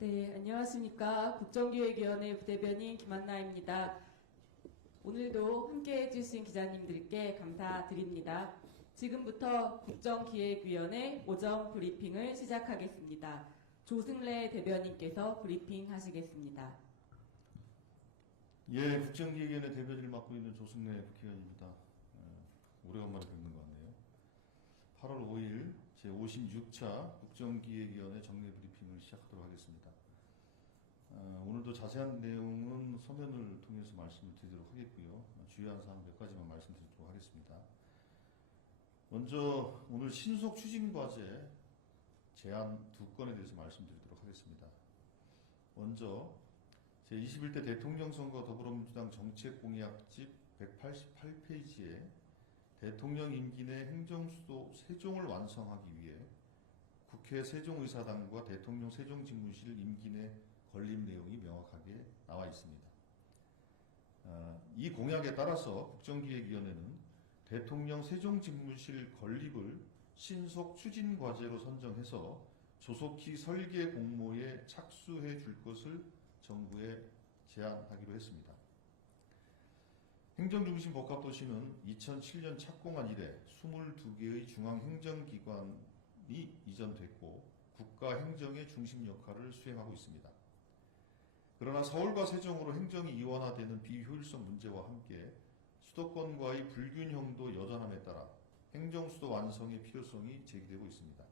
네, 안녕하십니까. 국정기획위원회 부대변인 김한나입니다. 오늘도 함께 해주신 기자님들께 감사드립니다. 지금부터 국정기획위원회 오전 브리핑을 시작하겠습니다. 조승래 대변인께서 브리핑 하시겠습니다. 예, 국정기획위원회 대변인을 맡고 있는 조승래 국회의원입니다. 오래간만에 뵙는 것 같네요. 8월 5일 제56차 국정기획위원회 정례 브리핑을 시작하도록 하겠습니다. 오늘도 자세한 내용은 서면을 통해서 말씀을 드리도록 하겠고요. 주요한 사항 몇 가지만 말씀드리도록 하겠습니다. 먼저 오늘 신속 추진과제 제안 2건에 대해서 말씀드리도록 하겠습니다. 먼저 제21대 대통령 선거 더불어민주당 정책공약집 188페이지에 대통령 임기 내 행정수도 세종을 완성하기 위해 국회 세종의사당과 대통령 세종집무실 임기 내 건립 내용이 명확하게 나와 있습니다. 이 공약에 따라서 국정기획위원회는 대통령 세종집무실 건립을 신속 추진과제로 선정해서 조속히 설계 공모에 착수해 줄 것을 정부에 제안하기로 했습니다. 행정중심 복합도시는 2007년 착공한 이래 22개의 중앙행정기관이 이전됐고 국가행정의 중심 역할을 수행하고 있습니다. 그러나 서울과 세종으로 행정이 이원화되는 비효율성 문제와 함께 수도권과의 불균형도 여전함에 따라 행정수도 완성의 필요성이 제기되고 있습니다.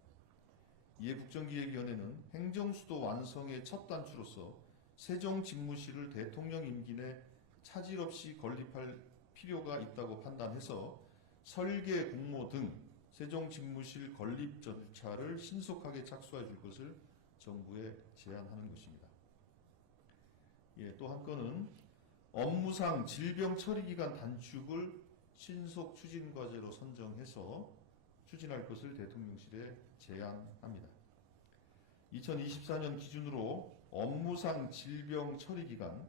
이에 국정기획위원회는 행정수도 완성의 첫 단추로서 세종집무실을 대통령 임기 내 차질 없이 건립할 필요가 있다고 판단해서 설계, 공모 등 세종집무실 건립 절차를 신속하게 착수해 줄 것을 정부에 제안하는 것입니다. 예, 또 한 건은 업무상 질병 처리기간 단축을 신속 추진과제로 선정해서 추진할 것을 대통령실에 제안합니다. 2024년 기준으로 업무상 질병 처리기간,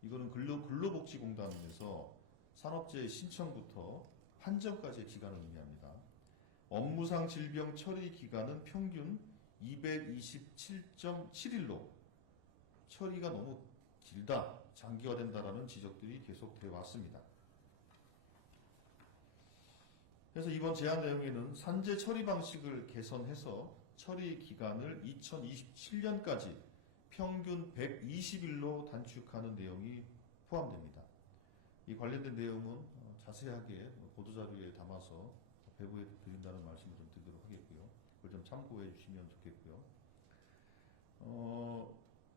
이거는 근로복지공단에서 산업재해 신청부터 판정까지의 기간을 의미합니다. 업무상 질병 처리 기간은 평균 227.7일로 처리가 너무 길다, 장기화된다라는 지적들이 계속되어 왔습니다. 그래서 이번 제안 내용에는 산재 처리 방식을 개선해서 처리 기간을 2027년까지 평균 120일로 단축하는 내용이 포함됩니다. 이 관련된 내용은 자세하게 보도자료에 담아서 배부해 드린다는 말씀을 좀 드리도록 하겠고요. 그걸 좀 참고해 주시면 좋겠고요.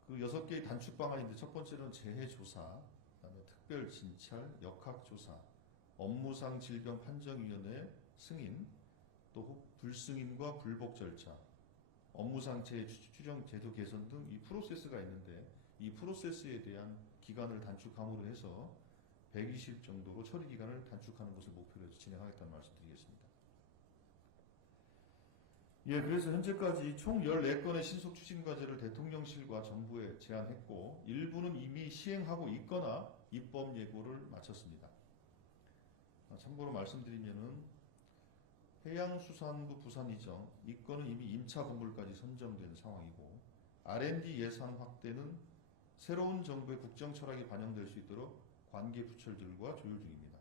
그 6개의 단축 방안인데 첫 번째는 재해조사, 그다음에 특별진찰, 역학조사, 업무상 질병 판정위원회 승인, 또 불승인과 불복 절차, 업무상 재해 추정 제도 개선 등 이 프로세스가 있는데 이 프로세스에 대한 기간을 단축함으로 해서 120일 정도로 처리 기간을 단축하는 것을 목표로 해서 진행하겠다는 말씀드리겠습니다. 예, 그래서 현재까지 총 14건의 신속 추진 과제를 대통령실과 정부에 제안했고 일부는 이미 시행하고 있거나 입법 예고를 마쳤습니다. 참고로 말씀드리면은 해양수산부 부산 이전, 이 건은 이미 임차 건물까지 선정된 상황이고 R&D 예산 확대는 새로운 정부의 국정 철학이 반영될 수 있도록 관계 부처들과 조율 중입니다.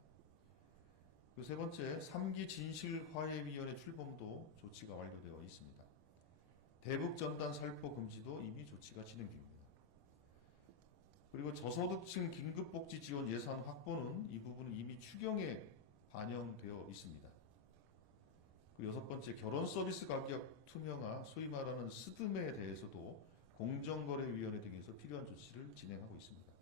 그 세 번째, 3기 진실화해위원회 출범도 조치가 완료되어 있습니다. 대북 전단 살포 금지도 이미 조치가 진행 중입니다. 그리고 저소득층 긴급복지 지원 예산 확보는 이 부분은 이미 추경에 반영되어 있습니다. 그리고 6번째, 결혼 서비스 가격 투명화, 소위 말하는 스드메에 대해서도 공정거래위원회 등에서 필요한 조치를 진행하고 있습니다.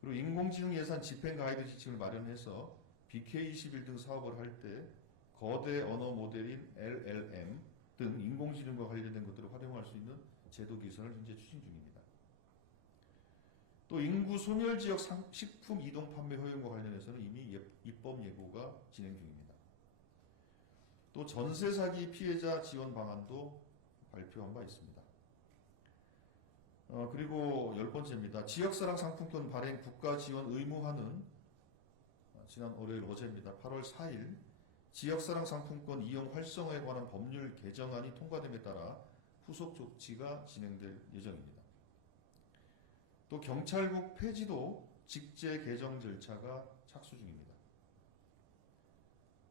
그리고 인공지능 예산 집행 가이드 지침을 마련해서 BK21 등 사업을 할 때 거대 언어 모델인 LLM 등 인공지능과 관련된 것들을 활용할 수 있는 제도 개선을 현재 추진 중입니다. 또 인구 소멸지역 식품 이동 판매 허용과 관련해서는 이미 입법 예고가 진행 중입니다. 또 전세 사기 피해자 지원 방안도 발표한 바 있습니다. 그리고 10번째입니다. 지역사랑 상품권 발행 국가 지원 의무화는 지난 월요일 어제입니다. 8월 4일 지역사랑 상품권 이용 활성화에 관한 법률 개정안이 통과됨에 따라 후속 조치가 진행될 예정입니다. 또 경찰국 폐지도 직제 개정 절차가 착수 중입니다.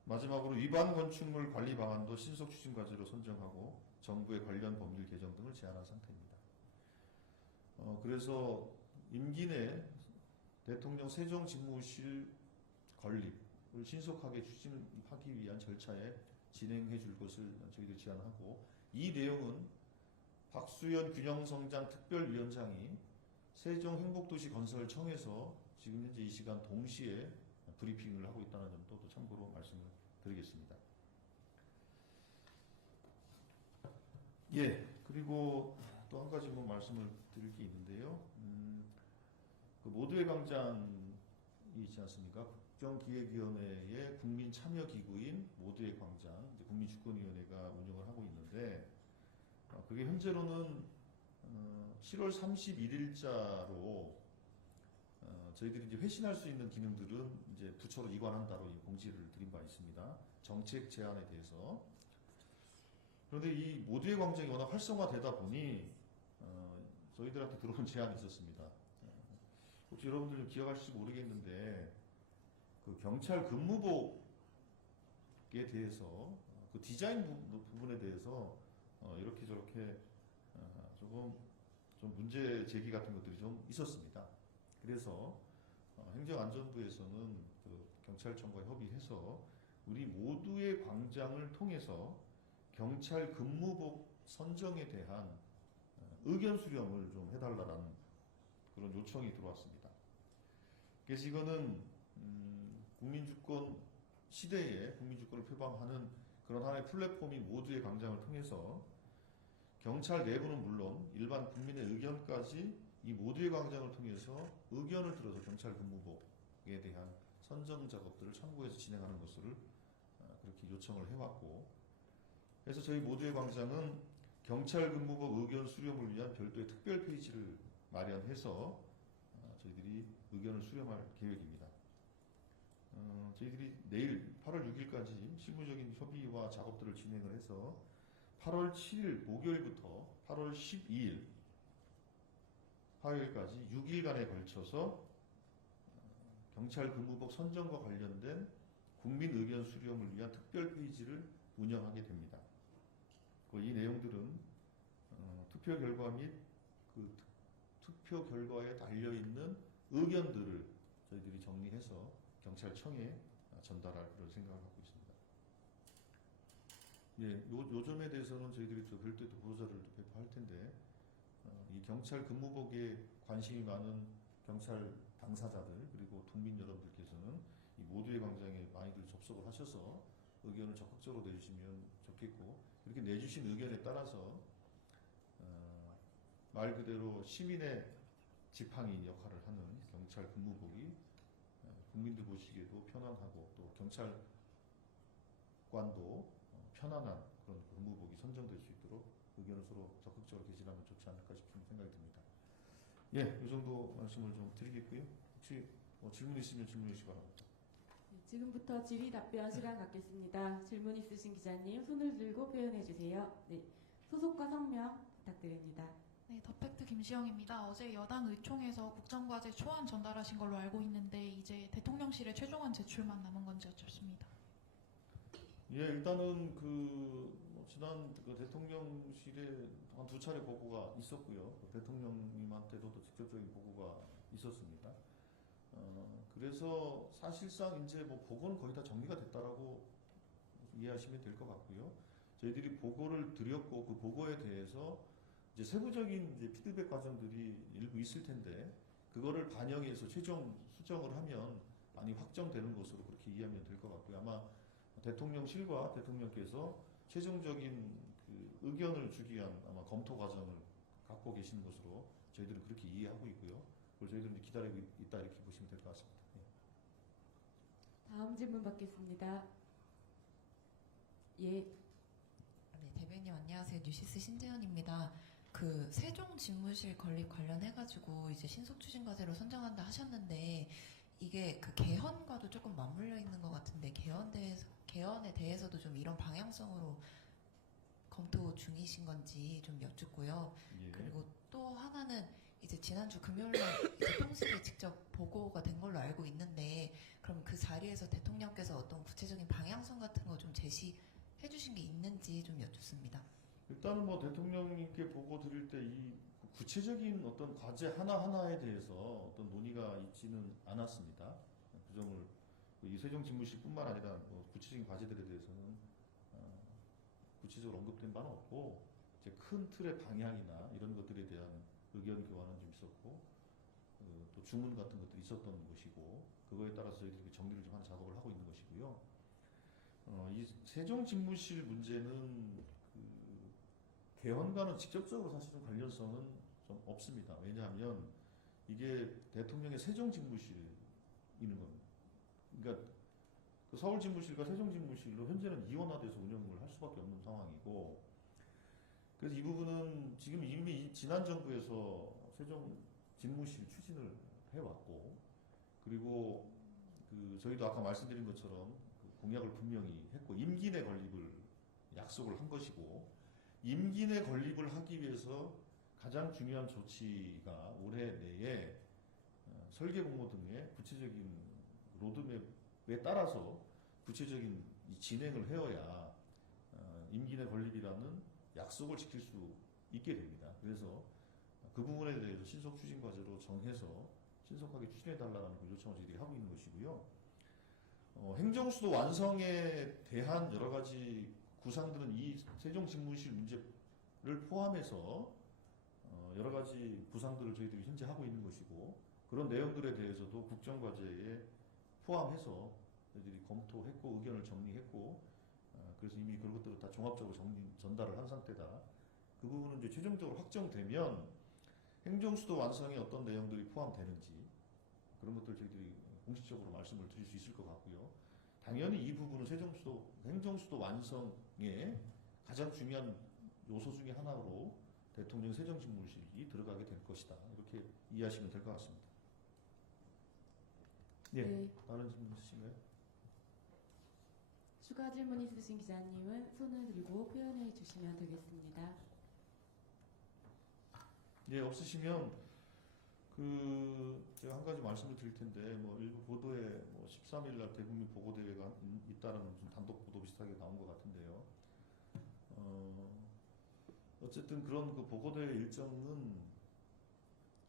마지막으로 위반 건축물 관리 방안도 신속 추진 과제로 선정하고 정부의 관련 법률 개정 등을 제안한 상태입니다. 그래서 임기 내 대통령 세종집무실 건립을 신속하게 추진하기 위한 절차에 진행해 줄 것을 저희들이 제안하고, 이 내용은 박수현 균형성장 특별위원장이 세종행복도시건설청에서 지금 현재 이 시간 동시에 브리핑을 하고 있다는 점도 또 참고로 말씀을 드리겠습니다. 예, 그리고 또 한 가지 뭐 말씀을 드릴 게 있는데요. 그 모두의 광장이 있지 않습니까? 국정기획위원회의 국민참여기구인 모두의 광장, 이제 국민주권위원회가 운영을 하고 있는데, 그게 현재로는 7월 31일자로 저희들이 이제 회신할 수 있는 기능들은 이제 부처로 이관한다로 공지를 드린 바 있습니다. 정책 제안에 대해서. 그런데 이 모두의 광장이 워낙 활성화되다 보니 저희들한테 들어온 제안이 있었습니다. 혹시 여러분들 좀 기억하실지 모르겠는데, 그 경찰 근무복에 대해서 그 디자인 부분에 대해서 이렇게 저렇게 조금 좀 문제 제기 같은 것들이 좀 있었습니다. 그래서 행정안전부에서는 그 경찰청과 협의해서 우리 모두의 광장을 통해서 경찰 근무복 선정에 대한 의견 수렴을 좀 해달라는 그런 요청이 들어왔습니다. 그래서 이거는 국민주권 시대에 국민주권을 표방하는 그런 하나의 플랫폼인 모두의 광장을 통해서 경찰 내부는 물론 일반 국민의 의견까지 이 모두의 광장을 통해서 의견을 들어서 경찰 근무복에 대한 선정 작업들을 참고해서 진행하는 것을 그렇게 요청을 해왔고, 그래서 저희 모두의 광장은 경찰 근무복 의견 수렴을 위한 별도의 특별 페이지를 마련해서 저희들이 의견을 수렴할 계획입니다. 저희들이 내일 8월 6일까지 실무적인 협의와 작업들을 진행을 해서 8월 7일 목요일부터 8월 12일 화요일까지 6일간에 걸쳐서 경찰 근무복 선정과 관련된 국민 의견 수렴을 위한 특별 페이지를 운영하게 됩니다. 이 내용들은 투표 결과 및 그 투표 결과에 달려 있는 의견들을 저희들이 정리해서 경찰청에 전달할 그런 생각을 갖고 있습니다. 예, 요 점에 대해서는 저희들이 또 별도의 보고자를 배포할 텐데, 이 경찰 근무복에 관심이 많은 경찰 당사자들 그리고 국민 여러분들께서는 이 모두의 광장에 많이들 접속을 하셔서 의견을 적극적으로 내주시면 좋겠고, 이렇게 내주신 의견에 따라서 말 그대로 시민의 지팡이 역할을 하는 경찰 근무복이 국민들 보시기에도 편안하고 또 경찰관도 편안한 그런 근무복이 선정될 수 있도록 의견을 서로 적극적으로 개진하면 좋지 않을까 싶은 생각이 듭니다. 예, 이 정도 말씀을 좀 드리겠고요. 혹시 질문 있으면 질문해 주시기 바랍니다. 네, 지금부터 질의 답변 시간 갖겠습니다. 질문 있으신 기자님 손을 들고 표현해 주세요. 네, 소속과 성명 부탁드립니다. 네, 더팩트 김시영입니다. 어제 여당 의총에서 국정과제 초안 전달하신 걸로 알고 있는데 이제 대통령실에 최종안 제출만 남은 건지 여쭙습니다. 예, 일단은 지난 대통령실에 한 2차례 보고가 있었고요. 대통령님한테도 또 직접적인 보고가 있었습니다. 그래서 사실상 이제 뭐 보고는 거의 다 정리가 됐다라고 이해하시면 될 것 같고요. 저희들이 보고를 드렸고 그 보고에 대해서 이제 세부적인 이제 피드백 과정들이 일부 있을 텐데 그거를 반영해서 최종 수정을 하면 많이 확정되는 것으로 그렇게 이해하면 될 것 같고요. 아마 대통령실과 대통령께서 최종적인 그 의견을 주기 위한 아마 검토 과정을 갖고 계시는 것으로 저희들은 그렇게 이해하고 있고요. 그걸 저희들은 이제 기다리고 있다 이렇게 보시면 될 것 같습니다. 예. 다음 질문 받겠습니다. 예. 네, 대변인 안녕하세요. 뉴시스 신재현입니다. 그 세종 집무실 건립 관련해가지고 이제 신속 추진 과제로 선정한다 하셨는데 이게 그 개헌과도 조금 맞물려 있는 것 같은데 개헌에 대해서도 좀 이런 방향성으로 검토 중이신 건지 좀 여쭙고요. 예. 그리고 또 하나는 이제 지난주 금요일날 이제 통실에 직접 보고가 된 걸로 알고 있는데 그럼 그 자리에서 대통령께서 어떤 구체적인 방향성 같은 거 좀 제시해 주신 게 있는지 좀 여쭙습니다. 일단은 뭐 대통령님께 보고 드릴 때 이 구체적인 어떤 과제 하나하나에 대해서 어떤 논의가 있지는 않았습니다. 그 점을 이 세종 집무실뿐만 아니라 뭐 구체적인 과제들에 대해서는 구체적으로 언급된 바는 없고 이제 큰 틀의 방향이나 이런 것들에 대한 의견 교환은 좀 있었고 또 주문 같은 것들이 있었던 것이고 그거에 따라서 저희들이 정리를 좀 하는 작업을 하고 있는 것이고요. 이 세종 집무실 문제는 그 개헌과는 직접적으로 사실은 관련성은 좀 없습니다. 왜냐하면 이게 대통령의 세종 집무실이 있는 겁니다. 그러니까 그 서울 집무실과 세종 집무실로 현재는 이원화돼서 운영을 할 수밖에 없는 상황이고, 그래서 이 부분은 지금 이미 지난 정부에서 세종 집무실 추진을 해왔고, 그리고 그 저희도 아까 말씀드린 것처럼 그 공약을 분명히 했고 임기 내 건립을 약속을 한 것이고, 임기 내 건립을 하기 위해서 가장 중요한 조치가 올해 내에 설계 공모 등의 구체적인 로드맵에 따라서 구체적인 이 진행을 해야 임기 내 건립이라는 약속을 지킬 수 있게 됩니다. 그래서 그 부분에 대해서 신속 추진 과제로 정해서 신속하게 추진해달라는 그 요청을 저희들이 하고 있는 것이고요. 행정수도 완성에 대한 여러 가지 구상들은 이 세종 집무실 문제를 포함해서 여러 가지 구상들을 저희들이 현재 하고 있는 것이고, 그런 내용들에 대해서도 국정과제에 포함해서 저희들이 검토했고 의견을 정리했고, 그래서 이미 그런 것들을 다 종합적으로 전달을 한 상태다. 그 부분은 이제 최종적으로 확정되면 행정수도 완성에 어떤 내용들이 포함되는지 그런 것들 저희들이 공식적으로 말씀을 드릴 수 있을 것 같고요. 당연히 이 부분은 행정수도 완성의 가장 중요한 요소 중에 하나로 대통령 세종집무실이 들어가게 될 것이다. 이렇게 이해하시면 될 것 같습니다. 예, 네. 다른 질문 있으신가요? 추가 질문 있으신 기자님은 손을 들고 표현해 주시면 되겠습니다. 예, 없으시면 제가 한 가지 말씀을 드릴 텐데, 뭐 일부 보도에 뭐 13일 날 대국민 보고대회가 있다는 무슨 단독 보도 비슷하게 나온 것 같은데요. 어쨌든 그런 그 보고대회 일정은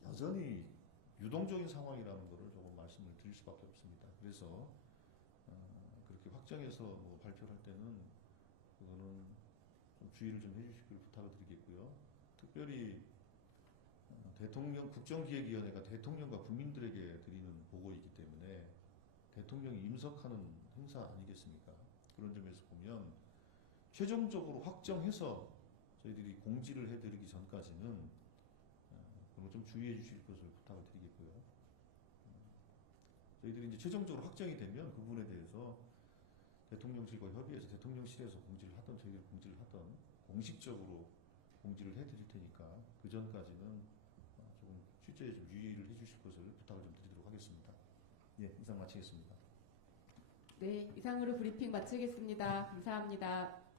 여전히 유동적인 상황이라는 것을 조금 말씀을 드릴 수밖에 없습니다. 그래서 그렇게 확정해서 뭐 발표를 할 때는 그거는 좀 주의를 좀 해주시길 부탁을 드리겠고요. 특별히 대통령 국정기획위원회가 대통령과 국민들에게 드리는 보고이기 때문에 대통령이 임석하는 행사 아니겠습니까? 그런 점에서 보면 최종적으로 확정해서 저희들이 공지를 해드리기 전까지는 그런 좀 주의해 주실 것을 부탁을 드리겠고요. 저희들이 이제 최종적으로 확정이 되면 그 부분에 대해서 대통령실과 협의해서 대통령실에서 공지를 하던 저희들이 공지를 하던 공식적으로 공지를 해드릴 테니까 그 전까지는 조금 취재에 좀 유의를 해주실 것을 부탁을 좀 드리도록 하겠습니다. 예, 이상 마치겠습니다. 네, 이상으로 브리핑 마치겠습니다. 감사합니다.